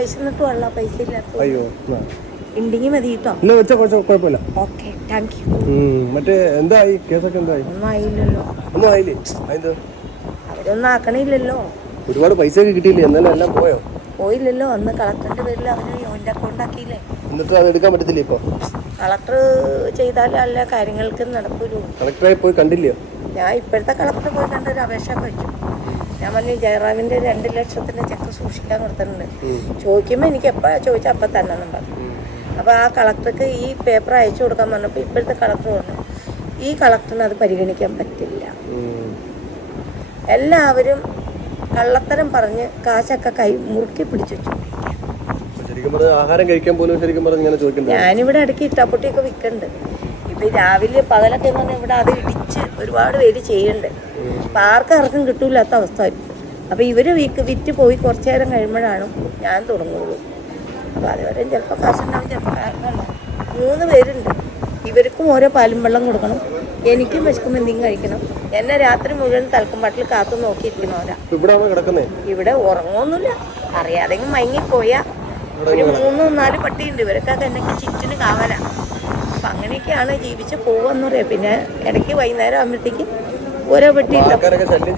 വിശന്നിട്ടുള്ള പൈസ ഇല്ലാത്ത. അയ്യോ ഉണ്ടെങ്കിൽ മതി കേട്ടോ. ഇല്ല വെച്ചാ കുഴപ്പമില്ല. Okay thank you. മറ്റേ എന്തായി കേസൊക്കെ എന്തായി? ഒന്നും ആയില്ലല്ലോ. ഒന്നും ആയില്ലേ? അതെന്താ അവരൊന്നും ആക്കണില്ലല്ലോ. ഒരുപാട് പൈസ ഒക്കെ കിട്ടിയില്ലേ? എന്നാലും എല്ലാം പോയോ? പോയില്ലല്ലോ. അന്ന് കളക്ടറിന്റെ പേരിൽ അവര് യോന്റെ അക്കൗണ്ട് ആക്കിയില്ലേ. എന്നിട്ട് അത് എടുക്കാൻ പറ്റത്തില്ല ഇപ്പൊ? കളക്ടർ ചെയ്താലും അല്ല കാര്യങ്ങൾക്ക് നടക്കൂലൂ. കളക്ടറെ പോയി കണ്ടില്ലയോ? ഞാൻ ഇപ്പോഴത്തെ കളക്ടറെ പോയി കണ്ട ഒരു അപേക്ഷ വെച്ചു. ഞാൻ പറഞ്ഞു ജയറാമിന്റെ 2 ലക്ഷത്തിന്റെ ചെക്ക് സൂക്ഷിക്കാൻ കൊടുത്തിട്ടുണ്ട്. ചോദിക്കുമ്പോൾ എനിക്ക് എപ്പോഴാണ് ചോദിച്ചാൽ അപ്പം തന്നെ പറഞ്ഞു. അപ്പോൾ ആ കളക്ടർക്ക് ഈ പേപ്പർ അയച്ചു കൊടുക്കാൻ പറഞ്ഞപ്പോൾ ഇപ്പോഴത്തെ കളക്ടർ പറഞ്ഞു ഈ കളക്ടറിന് അത് പരിഗണിക്കാൻ പറ്റില്ല. എല്ലാവരും കള്ളത്തരം പറഞ്ഞ് കാശൊക്കെ കൈ മുറുക്കി പിടിച്ചു വെച്ചു. ആഹാരം കഴിക്കാൻ പോലും ശരിക്കും ഞാനിവിടെ ഇടയ്ക്ക് ഇട്ടാപ്പൊട്ടിയൊക്കെ വിൽക്കുന്നുണ്ട്. ഇപ്പം രാവിലെ പകലൊക്കെ എന്ന് പറഞ്ഞാൽ ഇവിടെ അത് ഇടിച്ച് ഒരുപാട് പേര് ചെയ്യുന്നുണ്ട്. അപ്പം ആർക്കും കിട്ടൂലാത്ത അവസ്ഥ ആയിരിക്കും. അപ്പോൾ ഇവർ വിറ്റ് പോയി കുറച്ച് നേരം കഴിയുമ്പോഴാണ് ഞാൻ തുടങ്ങുള്ളൂ. അപ്പോൾ അതുവരെ ചിലപ്പോൾ കാശുണ്ടാവും, ചിലപ്പോൾ കാരണമല്ല. 3 പേരുണ്ട്. ഇവർക്കും ഓരോ പാലും വെള്ളം കൊടുക്കണം, എനിക്കും വിശക്കുമ്പോൾ എന്തെങ്കിലും കഴിക്കണം. എന്നെ രാത്രി മുഴുവൻ തലക്കുമ്പാട്ടിൽ കാത്തു നോക്കിയിരിക്കുന്നവരാ. ഇവിടെ ഉറങ്ങുമൊന്നുമില്ല. അറിയാതെങ്കിലും മയങ്ങിപ്പോയാൽ ഒരു 3-4 പട്ടിയുണ്ട്. ഇവർക്കൊക്കെ എനിക്ക് ചുറ്റിന് കാവലാണ്. അപ്പം അങ്ങനെയൊക്കെയാണ് ജീവിച്ച് പോവാന്ന് പറയാം. പിന്നെ ഇടയ്ക്ക് വൈകുന്നേരം ആകുമ്പോഴത്തേക്ക് ഓരോ പെട്ടി ശല്യം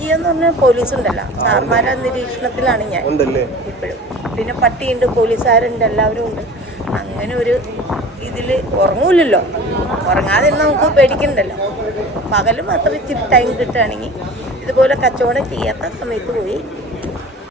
ചെയ്യാന്ന് പറഞ്ഞാൽ പോലീസ് ഉണ്ടല്ലോ. സാർമാരുടെ നിരീക്ഷണത്തിലാണ് ഞാൻ ഇപ്പോഴും. പിന്നെ പട്ടിയുണ്ട്, പോലീസുകാരുണ്ട്, എല്ലാവരും ഉണ്ട്. അങ്ങനെ ഒരു ഇതിൽ ഉറങ്ങൂലല്ലോ. ഉറങ്ങാതെ നമുക്ക് പേടിക്കണ്ടല്ലോ. പകലും മാത്രം ഇച്ചിരി ടൈം കിട്ടുകയാണെങ്കിൽ ഇതുപോലെ കച്ചവടം ചെയ്യാത്ത സമയത്ത് പോയി